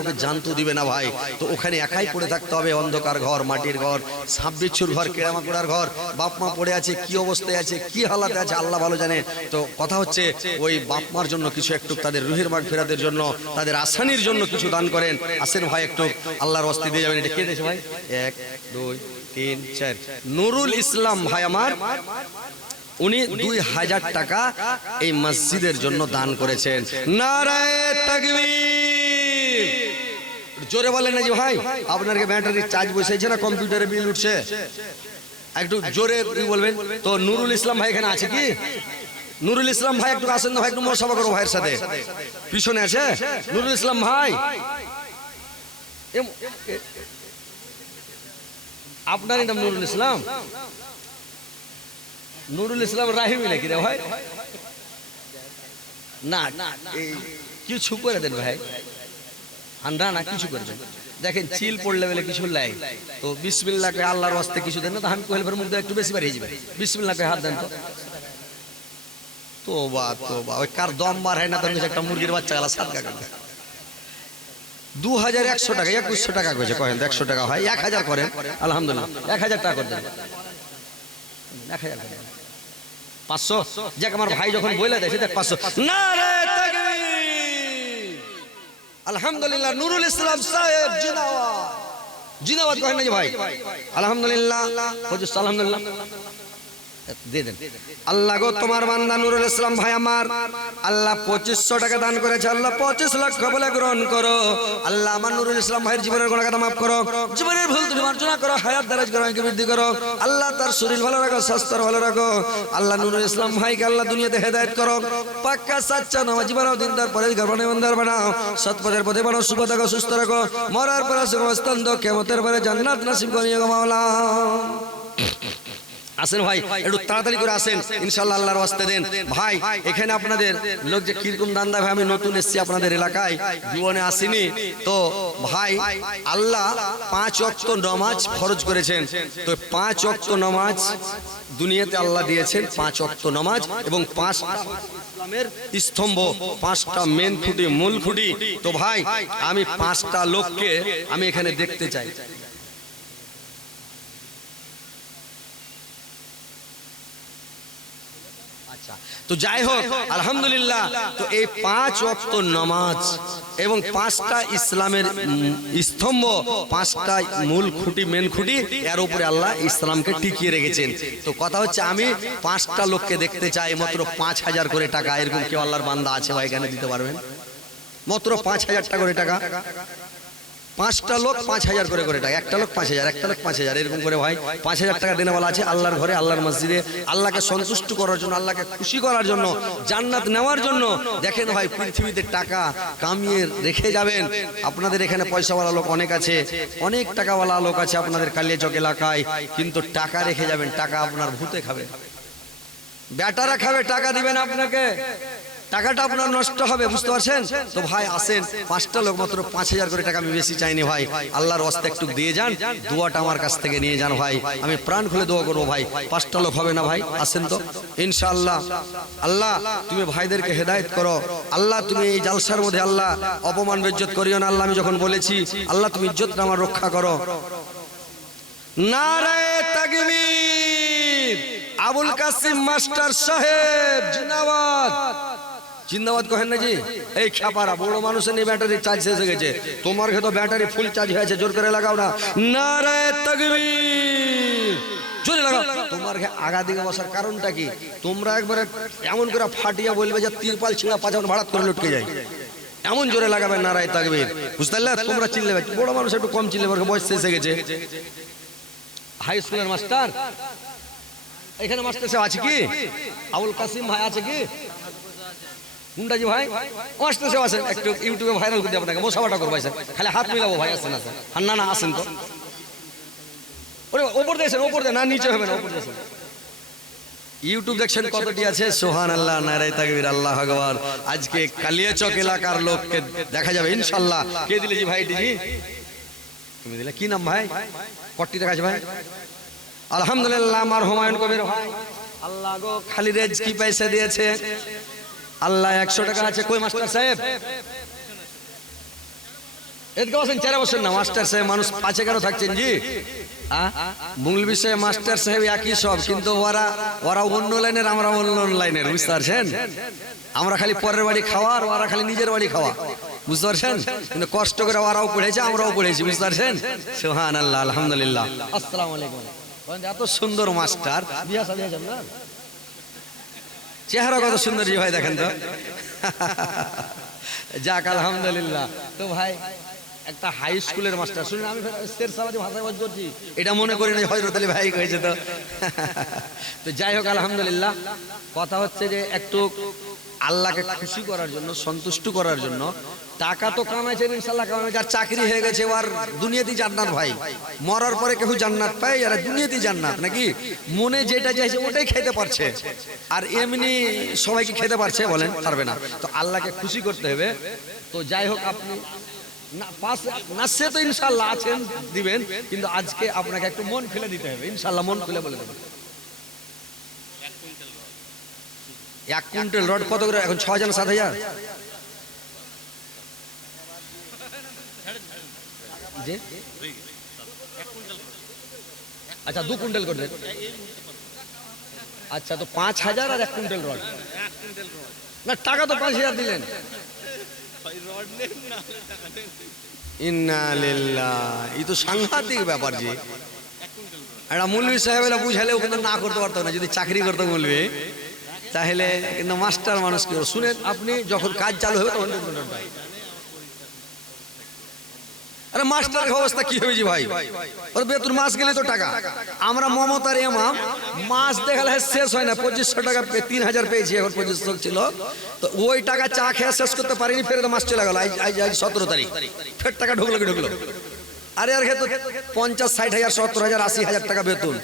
ওকে জানতো দিবে না ভাই। তো ওখানে একাই পড়ে থাকতে হবে, অন্ধকার ঘর, মাটির ঘর সাপ ঘর, কেড়ামাকুড়ার ঘর, বাপ মা পড়ে আছে, কি অবস্থায় আছে, কি হালাতে আছে, আল্লাহ ভালো জানে। তো কথা হচ্ছে, ওই বাপ মার জন্য কিছু একটু তাদের রুহের মাঠ ফেরাদের জন্য, তাদের আসানির জন্য কিছু দান করেন। আসেন ভাই একটু, আল্লাহর অস্তি দিয়ে যাবেন, এটা কে দিয়েছে ভাই? এক, দুই, তিন, চার। নুরুল ইসলাম ভাই আমার, উনি দুই হাজার টাকা এই মসজিদের জন্য দান করেছেন। নারায় তাকবীর। জোরে বলেন না যে ভাই আপনার কি ব্যাটারির চার্জ বসেছে না কম্পিউটারে বিল উঠছে একটু জোরে বলবেন তো নুরুল ইসলাম ভাই এখানে আছে কি নুরুল ইসলাম ভাই একটু আসেন ভাই একটু মশাবা করো ভাইয়ের সাথে পিছনে আছে নুরুল ইসলাম ভাই আপনারই নাম নুরুল ইসলাম নুরুল ইসলাম রাহিমি নাকি রে ভাই না কিছু করে দেন ভাই আন্ডা না কিছু করে দেন দেখেন চিল পড়লে বলে কিছু লাই তো বিসমিল্লাহকে আল্লাহর ওয়াস্তে কিছু দেন না তো আমি কোহেলবার মুখ একটু বেশি বাড়িয়ে যাবে। বিসমিল্লাহকে হাত দেন তো। তো বা তো বা ওই কার দম বার হয় না তো একটা মুরগির বাচ্চা গেলা সাত টাকা দু হাজার একশো টাকা একুশশো টাকা করেছে কহেন একশো টাকা হয় এক হাজার করেন। আলহামদুলিল্লাহ এক হাজার টাকা করে দেন। এক হাজার পাঁচশো? যাক আমার ভাই যখন বলে দেয় সেটা পাঁচশো। না রে! আলহামদুলিল্লাহ নুরুল ইসলাম সাহেব জিনাওয়াত জিনাওয়াত কহেন নাকি ভাই? আলহামদুলিল্লাহ। আলহামদুলিল্লাহ দেন। আল্লাহ গো, তোমার বান্দা নুরুল ইসলাম ভাই আমার। আল্লাহ পঁচিশশো টাকা দান করেছে। আল্লাহ পঁচিশ লক্ষ বলে গ্রহণ করো। আল্লাহ আমার নুরুল ইসলাম ভাইয়ের জীবনের কোনো মাফ করো। জীবনের ভুল তুমি মার্জনা করো। হায়াত দারাজ করো আমাকে বৃদ্ধি করো। আল্লাহ তার শরীর ভালো রাখো স্বাস্থ্য ভালো রাখো। আল্লাহ নুরুল ইসলাম ভাইকে আল্লাহ দুনিয়াতে হেদায়ত করো। পাক্কা সাচ্চা নামাজি বানাও দিনদার পরে গর্বানে বন্দার বানাও। সৎ পথের পথে বানাও সুখ থাকো, সুস্থ রাখো মরার পরে সুখমস্তন্দ কেমতের পরে জান্নাত নাসিব করিয়ে মাওলা আসেন ভাই একটু তাড়াতাড়ি করে আসেন। ইনশাল্লাহ আল্লাহর ওয়াস্তে দেন। ভাই এখানে আপনাদের লোক যে কীরকম দান্দা ভাই আমি নতুন এসেছি আপনাদের এলাকায়। জীবনে আসিনি। তো ভাই আল্লাহ পাঁচ অক্ত নমাজ ফরজ করেছেন। তো পাঁচ অক্ত নমাজ দুনিয়াতে আল্লাহ দিয়েছেন পাঁচ অক্ত নমাজ এবং পাঁচটা ইসলামের স্তম্ভ পাঁচটা মেন খুঁটি মূল খুঁটি। তো ভাই আমি পাঁচটা লোককে আমি এখানে দেখতে চাই। তো যাই হোক, আলহামদুলিল্লাহ। তো এই পাঁচ অক্ত নামাজ এবং পাঁচটা ইসলামের স্তম্ভ, পাঁচটা মূল খুঁটি মেন খুঁটি, এর উপরে আল্লাহ ইসলামকে টিকিয়ে রেখেছেন। তো কথা হচ্ছে আমি পাঁচটা লোককে দেখতে চাই, মাত্র পাঁচ হাজার করে টাকা। এরকম কেউ আল্লাহর বান্দা আছে ভাই এখানে দিতে পারবেন? মাত্র পাঁচ হাজার টাকা করে টাকা। পাঁচটা লোক পাঁচ হাজার করে করে টাকা, একটা লোক পাঁচ হাজার, একটা লোক পাঁচ হাজার, এরকম করে ভাই। পাঁচ হাজার টাকা দেনেওয়ালা আছে আল্লাহর ঘরে, আল্লাহর মসজিদে। আল্লাহকে সন্তুষ্ট করার জন্য, আল্লাহকে খুশি করার জন্য, জান্নাত নেওয়ার জন্য দেখেন ভাই, পৃথিবীতে টাকা কামিয়ে রেখে যাবেন। আপনাদের এখানে পয়সাওয়ালা লোক অনেক আছে, অনেক টাকাওয়ালা লোক আছে আপনাদের কালিয়াচক এলাকায়, কিন্তু টাকা রেখে যাবেন, টাকা আপনার ভূতে খাবে। বেটারা খাবে, টাকা দিবেন আপনাকে। টাকাটা আপনার নষ্ট হবে, বুঝতে পারছেন? তো ভাই আসেন, পাঁচটা লোক মাত্র পাঁচ হাজার করে টাকা আমি বেশি চাইনি ভাই। আল্লাহর অস্তে একটু দিয়ে যান, দোয়াটা আমার কাছ থেকে নিয়ে যান ভাই। আমি প্রাণ খুলে দোয়া করব ভাই, পাঁচটা লোক হবে না ভাই? আসেন তো। ইনশাআল্লাহ। আল্লাহ, তুমি ভাইদেরকে হেদায়েত করো। আল্লাহ, তুমি এই জালসার মধ্যে আল্লাহ, অপমান বেজ্জত করিও না। আল্লাহ, আমি যখন বলেছি, আল্লাহ, তুমি ইজ্জতটা আমার রক্ষা করো। আবুল কাসিম মাস্টার সাহেব, জিন্দাবাদ। জিন্দাবাদ কহেন না জি? এই খ্যাপারা বড় মানুষের নিয়ে ব্যাটারি চার্জ শেষ হয়ে গেছে। তোমার তো ব্যাটারি ফুল চার্জ হয়েছে জোর করে লাগাও না। নারায়ে তাকবীর। জোরে লাগাও। তোমার আগা দিকে বসার কারণটা কি? তোমরা একবারে এমন করে ফাটিয়া বলবে যে তিরপাল ছিঁড়া পাঁচান ভাড়াত করে লটকে যায়। এমন জোরে লাগাবে নারায় তাকবীর। বুঝতে তোমরা চিল্লে বড় মানুষ একটু কম চিল্লে বয়স শেষ হয়ে গেছে। হাই স্কুলের মাস্টার এখানে মাস্টার সাহেব আছে কি? আবুল কাসিম ভাই আছে কি? মুন্ডাজি ভাই আছেন, একটু ইউটিউবে ভাইরাল করে আপনাকে করব খালি হাত মিলাবো, ভাই আর না না আসেন তো। ওরে, ওপর দিয়েছেন ওপর দিয়ে, না, নিচে হবে না, ওপর দিয়েছেন ইউটিউব দেখছেন কতটি আছে? সোহান আল্লাহ নারাই তাকবীর, আল্লাহ ভগবান আজকে কালিয়াচক এলাকার লোককে দেখা যাবে ইনশাল্লাহ কে দিলে জি ভাই জি তুমি দিলে কি নাম ভাই? কটি আছে ভাই। আলহামদুলিল্লাহ, আমার হুমায়ুন কবির ভাই। আল্লাহ গো খালি রেজ কি পয়সা দিয়েছে? আল্লাহ একশো টাকা আছে। কই মাস্টার সাহেব? এদিকে বসেন চারে না। মাস্টার সাহেব মানুষ থাকছেন জি। মাস্টার সাহেব একই সব, কিন্তু ওরা ওরা অন্য লাইনের, আমরা অন্য লাইনের, বুঝতে পারছেন? আমরা খালি পরের বাড়ি খাওয়া আর ওরা খালি নিজের বাড়ি খাওয়া। বুঝতে পারছেন? কিন্তু কষ্ট করে ওরাও পড়েছে, আমরাও পড়েছি, বুঝতে পারছেন? সোহান আল্লাহ আলহামদুলিল্লাহ। আসসালামু আলাইকুম। এত সুন্দর মাস্টার। বিয়া সাদি আছে আপনার চেহারা কত সুন্দর ভাই, দেখেন তো। যাক, আলহামদুলিল্লাহ। তো ভাই, একটা হাই স্কুলের মাস্টার শুনুন, আমি শের সাবাজি ভাষায় বাজ করছি। এটা মনে করি না হজরত আলী ভাই হয়েছে তো। তো যাই হোক, আলহামদুলিল্লাহ। কথা হচ্ছে যে, একটু আল্লাহকে খুশি করার জন্য, সন্তুষ্ট করার জন্য টাকা তো কামাইছে, ইনশাল্লাহ কামাইছে। আর চাকরি হয়ে গেছে আর দুনিয়াতেই জান্নাত ভাই। মরার পরে কেউ জান্নাত পায় আর দুনিয়াতেই জান্নাত, নাকি? মনে যেটা চাইছে ওটাই খেতে পারছে। আর এমনি সবাইকে খেতে পারছে বলেন, পারবে না। তো আল্লাহকে খুশি করতে হবে। তো যাই হোক আপনি সে তো ইনশাল্লাহ দিবেন, কিন্তু আজকে আপনাকে একটু মন দিতে হবে। মন বলে এক কুইন্টাল রড। কত করে? এখন ছ সাত হাজার? যে আচ্ছা দু কুইন্টাল করে দেন। আচ্ছা তো পাঁচ হাজার আর এক কুইন্টাল রড। না, টাকা তো পাঁচ হাজার দিলেন। এই তো সাংঘাতিক ব্যাপার জি। একটা মুলবি সাহেব এরা বুঝালেও কিন্তু না করতে পারতো না, যদি চাকরি করতে বলবে তাহলে কিন্তু মাস্টার মানুষ কি শুনেন, আপনি যখন কাজ চালু হবে তখন। আরে মাস্টারের অবস্থা কি হয়েছে ভাই? ওর বেতন মাস গেলে তো টাকা। আমরা মমতার এমাম মাস দেখালে শেষ হয় না। পঁচিশশো টাকা পে- তিন হাজার পেয়েছি এখন পঁচিশশো ছিল। তো ওই টাকা চা খেয়ে শেষ করতে পারিনি ফের মাস চলে গেল। আজ আজ সতেরো তারিখ। ফের টাকা ঢুকলো কি ঢুকলো? আরে আর তো পঞ্চাশ ষাট হাজার সত্তর হাজার আশি হাজার টাকা বেতন।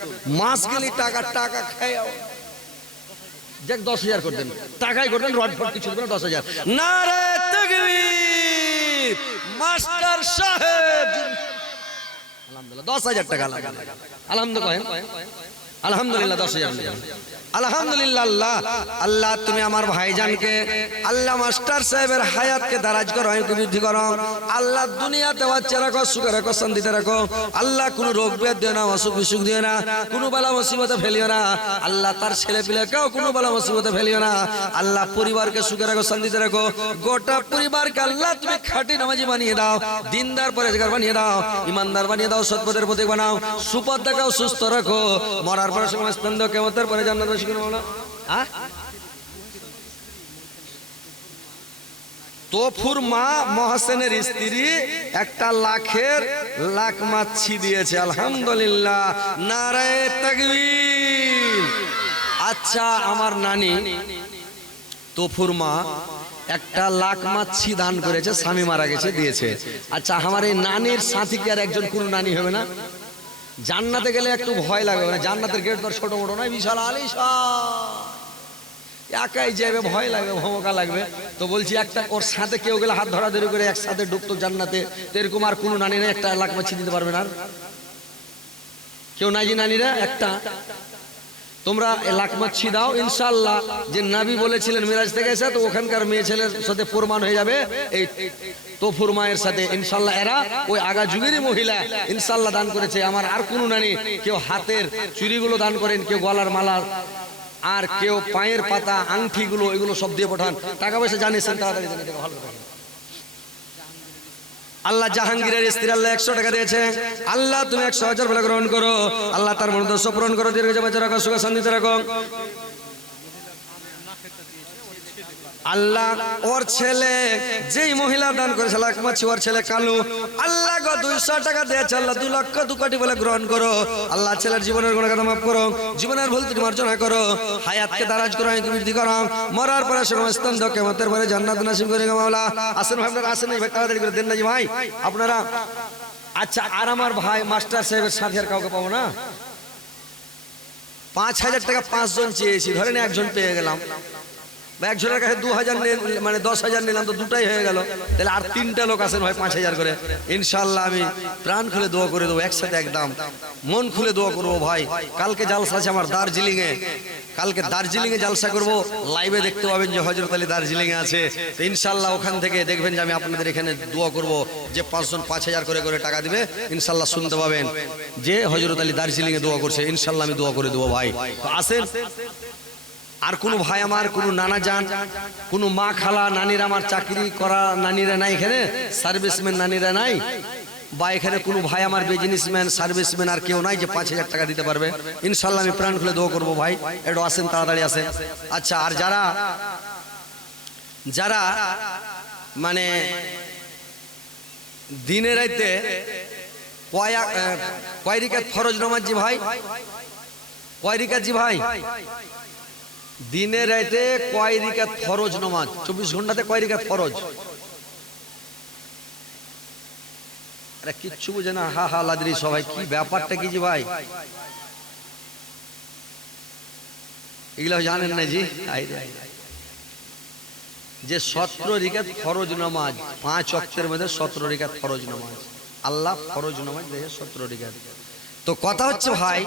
মাস গেলে টাকা টাকা খেয়ে যাক দশ হাজার করতেন টাকাই করতেন রড ফট কিছু দশ হাজার। না রে মাস্টার সাহেব। আলহামদুলিল্লাহ দশ হাজার টাকা আলহামদুলিল্লাহ। আলহামদুলিল্লাহ, দশ হাজার আলহামদুলিল্লাহ, আল্লাহ। আল্লাহ, তুমি আমার ভাইজানকে, আল্লাহ মাস্টার সাহেবের হায়াতকে দারাজ করো, আমি বৃদ্ধি করো। আল্লাহ, দুনিয়াতে বাচ্চা রাখো, সুখে রাখো, শান্তিতে রাখো। আল্লাহ, কোনো রোগ বেদ দিও না, অসুখ বিসুখ দিও না, কোনো বালা মুসিবতে ফেলিও না। আল্লাহ, তার ছেলে পিলেকেও কোনো বালা মুসিবতে ফেলিও না। আল্লাহ, পরিবারকে সুখে রাখো, শান্তিতে রাখো। গোটা পরিবারকে আল্লাহ, তুমি খাঁটি নামাজি বানিয়ে দাও, দিনদার পরেজগার বানিয়ে দাও, ইমানদার বানিয়ে দাও, সৎপথের প্রতীক বানাও, সুপথ দেখাও, সুস্থ রাখো, মরার পরে সময় স্তন্দ কেমতের পরে জান্নাত শিখুন মাওলা তোফুর মা মহাসেনের স্ত্রী একটা লাখের লাখ মাছি দিয়েছে। আলহামদুলিল্লাহ। নারায় তাকবীর। আচ্ছা আমার নানি তোফুর মা একটা লাখ মাছি দান করেছে স্বামী মারা গেছে দিয়েছে। আচ্ছা আমার এই নানির সাথী কি আর একজন কোন নানি হবে না? জান্নাতে গেলে একটু ভয় লাগে মানে জান্নাতের গেট তো ছোট মোটো নয়, বিশাল আলিশা একাই যাবে ভয় লাগবে, ভমকা লাগবে। তো বলছি একটা, ওর সাথে কেউ গেলে হাত ধরা ধরাধরি করে একসাথে ডুবতো জান্নাতে, তো এরকম আর কোনো নানি না একটা লাখ মাছি দিতে পারবে না? কেউ নাই যে নানিরা? একটা। তোমরা লাখ মাছি দাও ইনশাল্লাহ যে নাবি বলেছিলেন, মিরাজ থেকে এসে, তো ওখানকার মেয়ে ছেলের সাথে প্রমাণ হয়ে যাবে। এই তোফুর মায়ের সাথে ইনশাল্লাহ এরা ওই আগা যুগেরই মহিলা। ইনশাল্লাহ দান করেছে। আমার আর কোনো নানি, কেউ হাতের চুরিগুলো দান করেন, কেউ গলার মালা, আর কেউ পায়ের পাতা আংটিগুলো এগুলো সব দিয়ে পাঠান। টাকা পয়সা জানিয়েছেন তাড়াতাড়ি জানিয়ে ভালো। আল্লাহ জাহাঙ্গীরের স্ত্রী আল্লাহ একশো টাকা দিয়েছে। আল্লাহ, তুমি একশো হাজার বলে গ্রহণ করো। আল্লাহ তার মনোদর্শ পূরণ করো। দীর্ঘ বাচ্চা রাখো, সুখ শান্তিতে রাখো। আল্লাহ, ওর ছেলে, যেই মহিলা দান করেছে লাখ মাছি, ওর ছেলে কালু। আল্লাহ গো, দুইশো টাকা দিয়েছে, আল্লাহ দু লক্ষ দু কোটি বলে গ্রহণ করো। আল্লাহ ছেলের জীবনের গুণ কথা মাফ করো। জীবনের ভুল তুমি মার্জনা করো। হায়াতকে দারাজ করো আমি বৃদ্ধি করো। মরার পরে সমস্ত কেমতের পরে জান্নাত নাসিব করে গো আসেন ভাই, আপনারা আসেন ভাই তাড়াতাড়ি করে দেন না ভাই। আপনারা আচ্ছা আর আমার ভাই মাস্টার সাহেবের সাথে আর কাউকে পাবো না? পাঁচ হাজার টাকা পাঁচজন চেয়েছি, ধরেন একজন পেয়ে গেলাম। বা একজনের কাছে দু হাজার মানে দশ হাজার নিলাম তো দুটাই হয়ে গেল। তাহলে আর তিনটা লোক আসেন ভাই, পাঁচ হাজার করে। ইনশাল্লাহ আমি প্রাণ খুলে দোয়া করে দেবো, একসাথে একদম। মন খুলে দোয়া করব ভাই। কালকে জালসা আছে আমার দার্জিলিং এ কালকে দার্জিলিং এ জালসা করব। লাইভে দেখতে পাবেন যে হজরত আলী দার্জিলিং এ আছে ইনশাল্লাহ ওখান থেকে দেখবেন যে আমি আপনাদের এখানে দোয়া করব যে পাঁচজন পাঁচ হাজার করে করে টাকা দিবে। ইনশাল্লাহ শুনতে পাবেন যে হজরত আলী দার্জিলিং এ দোয়া করছে। ইনশাল্লাহ আমি দোয়া করে দেবো ভাই। তো আসেন। আর কোনো ভাই আমার, কোনো নানা যান কোনো মা খালা, নানির আমার চাকরি করা নানিরা নাই এখানে, সার্ভিসম্যান নানিরা নাই, বা এখানে কোনো ভাই আমার বিজনেসম্যান সার্ভিসম্যান আর কেউ নাই যে পাঁচ হাজার টাকা দিতে পারবে। ইনশাল্লাহ আমি প্রাণ খুলে দোয়া করব ভাই, একটু আসেন, তাড়াতাড়ি আসেন। আচ্ছা আর যারা যারা মানে দিনে রাইতে কয়া রিকাত ফরজ নামাজ জি ভাই কয় রিকাত জি ভাই দিনে রাইতে কয় রিকাত ফরজ নামাজ? চব্বিশ ঘন্টাতে কয় রিকাত ফরজ? কিচ্ছু বুঝে না, হা হা, লাদরি সবাই, কি ব্যাপারটা কি জি ভাই? এগুলো জানেন না জি। যে সতেরো রিকাত ফরজ নামাজ, পাঁচ অক্টের মধ্যে সতেরো রিকাত ফরজ নামাজ। আল্লাহ ফরজ নামাজ দেখে সতেরো রিকাত। তো কথা হচ্ছে ভাই,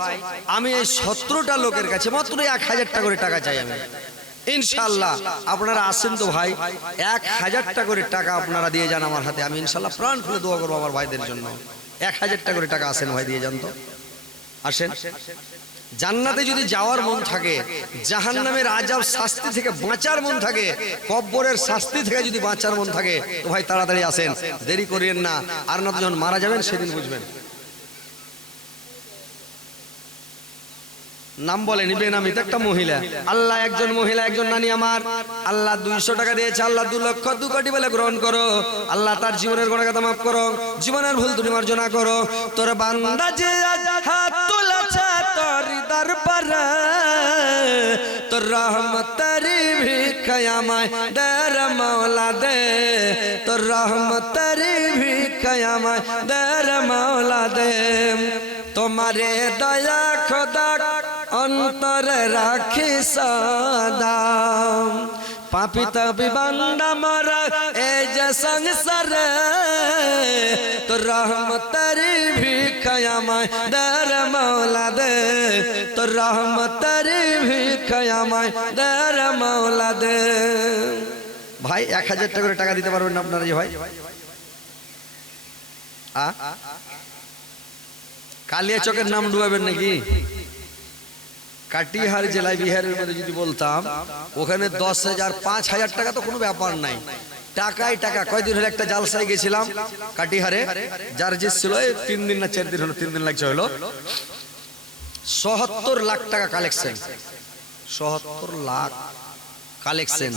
আমি এই সতেরোটা লোকের কাছে মাত্র এক হাজার টাকা করে টাকা চাই আমি। ইনশাল্লাহ, আপনারা আসেন তো ভাই, এক হাজার টাকা করে টাকা আপনারা দিয়ে যান আমার হাতে। আমি ইনশাল্লাহ প্রাণ খুলে দোয়া করব আমার ভাইদের জন্য। এক হাজার টাকা করে টাকা আসেন ভাই, দিয়ে যান তো। আসেন। জান্নাতে যদি যাওয়ার মন থাকে, জাহান্নামের আজাব শাস্তি থেকে বাঁচার মন থাকে, কব্বরের শাস্তি থেকে যদি বাঁচার মন থাকে, তো ভাই তাড়াতাড়ি আসেন। দেরি করিয়েন না। আর না যখন মারা যাবেন, সেদিন বুঝবেন। নাম বলে নিবে নামি তো একটা মহিলা। আল্লাহ একজন মহিলা, একজন নানি আমার। আল্লাহ দুইশো টাকা দিয়েছে, আল্লাহ দু লক্ষ দু কোটি বলে গ্রহণ করো। আল্লাহ তার জীবনের গোনা কথা মাফ করো, জীবনের ভুল তুমি মার্জনা করো। তোর বান্দা যে হাত তোর দরবারে তোর রহমতারি ভিক্ষায়ামায় দের মাওলা দে। তোর রহমতারি ভিক্ষায়ামায় দের মাওলা দে। তোমারে দয়া খোদা অন্তরে রাখি সদা পাপি তবি বান্দা মরা, এ যে সংসারে তো রহমতারি ভিক্ষায়ামায় দর মৌলা দে। তো রহমতারি ভিক্ষায়ামায় দর মৌলা দে। ভাই, এক হাজার টাকা করে টাকা দিতে পারবেন না আপনারা ভাই? কালিয়া চকের নাম ডুবাবেন নাকি? কাটিহার জেলায় বিহারের মধ্যে যদি বলতাম, ওখানে দশ হাজার, পাঁচ হাজার টাকা তো কোনো ব্যাপার নাই। টাকায় টাকা। কয়দিন হলো একটা জালসায় গেছিলাম কাটিহারে, যার যে ছিল তিন দিন না চার দিন হলো, তিন দিন লাগছে হলো। সহত্তর লাখ টাকা কালেকশন সহত্তর লাখ কালেকশন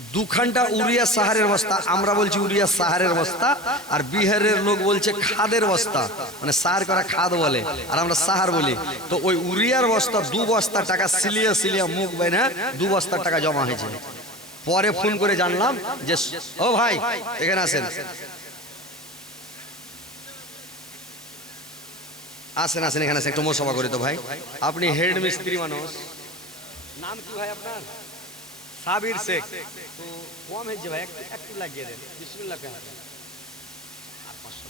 দুখানটা উড়িয়া সাহারের বস্তা। আমরা বলছি উড়িয়া সাহারের বস্তা, আর বিহারের লোক বলছে খাদের বস্তা। মানে সার করা খাদ বলে, আর আমরা সাহার বলি। তো ওই উড়িয়ার বস্তা, দু বস্তা টাকা সিলিয়া সিলিয়া মুখ বাইনা দু বস্তা টাকা জমা হয়েছে। পরে ফোন করে জানলাম যে, ও ভাই, এখানে আসেন। আসেন আসেন, এখানে আসেন, একটু মোসভা করি তো ভাই। আপনি হেড মিস্ত্রি মানুষ। নাম কি ভাই আপনার? সাবির শেখ। তো কম হয়েছে ভাই একটু একটু লাগিয়ে দেন। বিসমিল্লাহ কেন? আর পাঁচশো।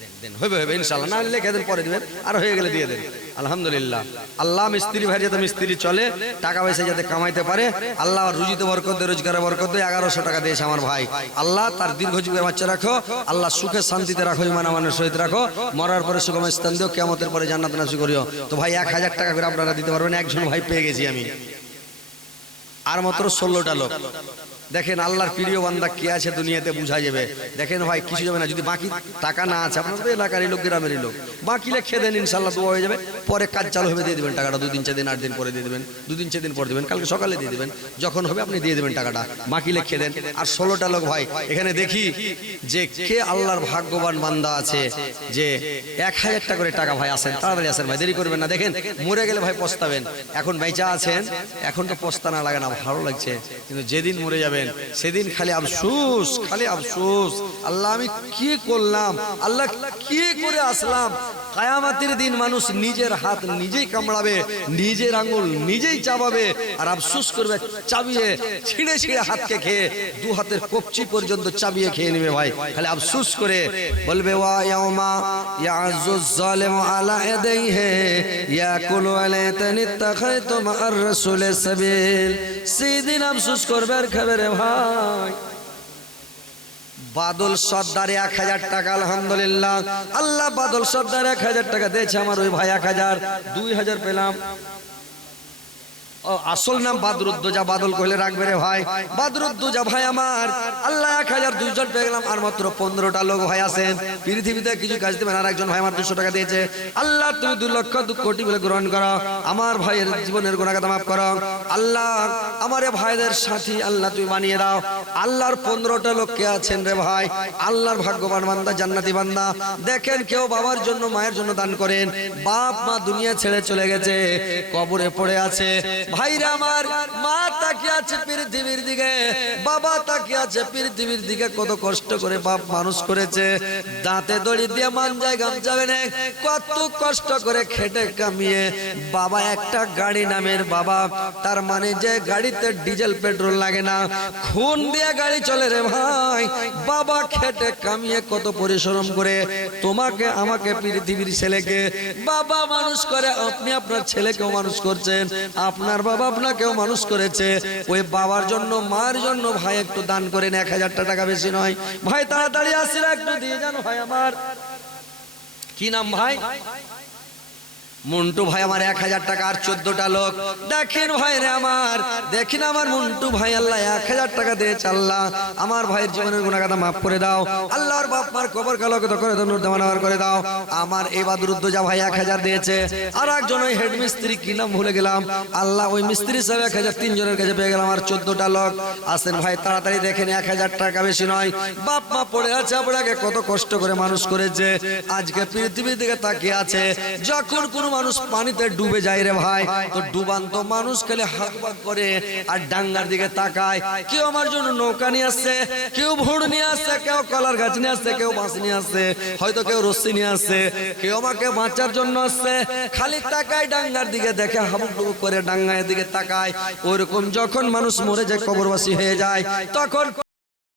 দেন দেন হবে হবে ইনশাল্লাহ না লিখে দেন পরে দিবেন। আর হয়ে গেলে দিয়ে দেন। আলহামদুলিল্লাহ। আল্লাহ মিস্ত্রি ভাই যাতে মিস্ত্রি চলে টাকা পয়সা যাতে কামাইতে পারে আল্লাহ রুজিতে বরকত রোজগারে বরকত এগারোশো টাকা দিয়েছে আমার ভাই। আল্লাহ তার দীর্ঘ বাচ্চা রাখো আল্লাহ সুখে শান্তিতে রাখো ইমান আমানের সহিত রাখো। মরার পরে সুখম স্থান দিও কেমতের পরে জান্নাত নাসি করিও। তো ভাই এক হাজার টাকা করে আপনারা দিতে পারবেন একজন ভাই পেয়ে গেছি আমি। আর মাত্র ষোলোটা লোক। দেখেন আল্লাহর প্রিয় বান্দা কে আছে দুনিয়াতে বোঝা যাবে। দেখেন ভাই, কিছু যাবে না। যদি বাকি টাকা না আছে, আপনার তো এলাকারই লোক, গ্রামেরই লোক। বাকি লেখে দেন ইনশাল্লাহ দোয়া হয়ে যাবে। পরে কাজ চালু হবে, দিয়ে দেবেন টাকাটা। দুদিন চার দিন আট দিন পরে দিয়ে দেবেন। দুদিন চার দিন পরে দেবেন। কালকে সকালে দিয়ে দেবেন। যখন হবে, আপনি দিয়ে দেবেন টাকাটা। বাকি লেখে দেন। আর ষোলোটা লোক, ভাই, এখানে দেখি যে কে আল্লাহর ভাগ্যবান বান্দা আছে, যে এক হাজার টাকা করে টাকা ভাই আসেন। তাড়াতাড়ি আসেন ভাই, দেরি করবেন না। দেখেন, মরে গেলে ভাই পস্তাবেন। এখন বেচা আছেন, এখন তো পস্তা না লাগে না, ভালো লাগছে। কিন্তু যেদিন মরে যাবেন যাবেন। সেদিন খালি আফসোস খালি আফসোস। আল্লাহ, আমি কি করলাম? আল্লাহ কি করে আসলাম? কায়ামাতের দিন মানুষ নিজের হাত নিজেই কামড়াবে, নিজের আঙুল নিজেই চাবাবে আর আফসোস করবে, চাবিয়ে, ছিঁড়ে ছিঁড়ে হাতকে খেয়ে দু হাতের কপচি পর্যন্ত চাবিয়ে খেয়ে নেবে ভাই। খালি আফসোস করে বলবে সেদিন আফসোস করবে আর খাবে রে ভাই। বাদল সর্দার এক হাজার টাকা, আলহামদুলিল্লাহ। আল্লাহ বাদল সর্দার এক হাজার টাকা দিয়েছে আমার ওই ভাই এক হাজার। দুই হাজার পেলাম। আসল নাম বাদরুদ্দোজা বাদল কইলে রাখবে রে ভাই। বাদরুদ্দোজা ভাই আমার। আল্লাহ এক হাজার দুইজন পেয়ে গেলাম, আর মাত্র পনেরোটা লোক ভাই আছেন। পৃথিবীতে কিছু কাজ দেবেন, আর একজন ভাই আমার দুশো টাকা দিয়েছে। আল্লাহ, তুমি দুই লক্ষ দু কোটি বলে গ্রহণ করো। আমার ভাইয়ের জীবনের গুণাগাতা মাফ করো। আল্লাহ, আমার ভাইদের সাথী আল্লাহ তুমি বানিয়ে দাও। আল্লাহর পনেরোটা লোক কে আছেন রে ভাই? আল্লাহর ভাগ্যবান বান্দা, জান্নাতি বান্দা। দেখেন কেউ বাবার জন্য, মায়ের জন্য দান করেন। বাপ মা দুনিয়া ছেড়ে চলে গেছে, কবরে পড়ে আছে। ভাইরা আমার মা মান ডিজেল, পেট্রোল লাগে না। খুন দিয়ে গাড়ি চলে রে ভাই, বাবা খেটে কামিয়ে কত পরিশ্রম করে। তোমাকে, আমাকে পৃথিবীর ছেলেকে, বাবা মানুষ করে, আপনি আপনার ছেলেকেও মানুষ করছেন, আপনার বাবা আপনাকেও মানুষ করেছে। ওই বাবার জন্য, মার জন্য ভাই একটু দান করেন, এক হাজার টাকা বেশি নয়। ভাই, তাড়াতাড়ি আসিরা একটু দিয়ে যান, ভাই আমার। কি নাম ভাই? মন্টু ভাই আমার এক হাজার টাকা আর চোদ্দটা লোক। দেখেন ভাই রে আমার, দেখেন আমার মন্টু ভাই, আল্লাহ এক হাজার টাকা দিয়েছে, আল্লাহ। আমার ভাইয়ের জীবনের গুণাগাতা মাফ করে দাও। আল্লাহর বাপ মার কবর কালকে করে দাও করে দাও। আমার এই বাদুরুদ্দোজা ভাই এক হাজার দিয়েছে। আর একজন ওই হেড মিস্ত্রি কি নাম ভুলে গেলাম। আল্লাহ ওই মিস্ত্রি সাহেব এক হাজার তিনজনের কাছে পেয়ে গেলাম আর চোদ্দটা লোক। আসেন ভাই, তাড়াতাড়ি দেখেন এক হাজার টাকা বেশি নয়। বাপ মা পড়ে আছে, আপনাকে কত কষ্ট করে মানুষ করেছে। আজকে পৃথিবীর দিকে তাকিয়ে আছে। যখন কোনো মানুষ পানিতে ডুবে যায় রে ভাই। তো ডুবান্ত মানুষ খেলে হাত করে আর ডাঙ্গার দিকে তাকায়। কেউ আমার জন্য নৌকা নিয়ে আসছে, কেউ ভোড় নিয়ে আসছে, কেউ কলার গাছ নিয়ে আসছে, কেউ বাঁশ নিয়ে আসছে, হয়তো কেউ রশ্মি নিয়ে আসছে, কেউ আমাকে বাঁচার জন্য আসছে। খালি তাকায় ডাঙ্গার দিকে দেখে হাবুক করে ডাঙ্গার দিকে তাকায়। ওরকম যখন মানুষ মরে যায়, কবরবাসী হয়ে যায়, তখন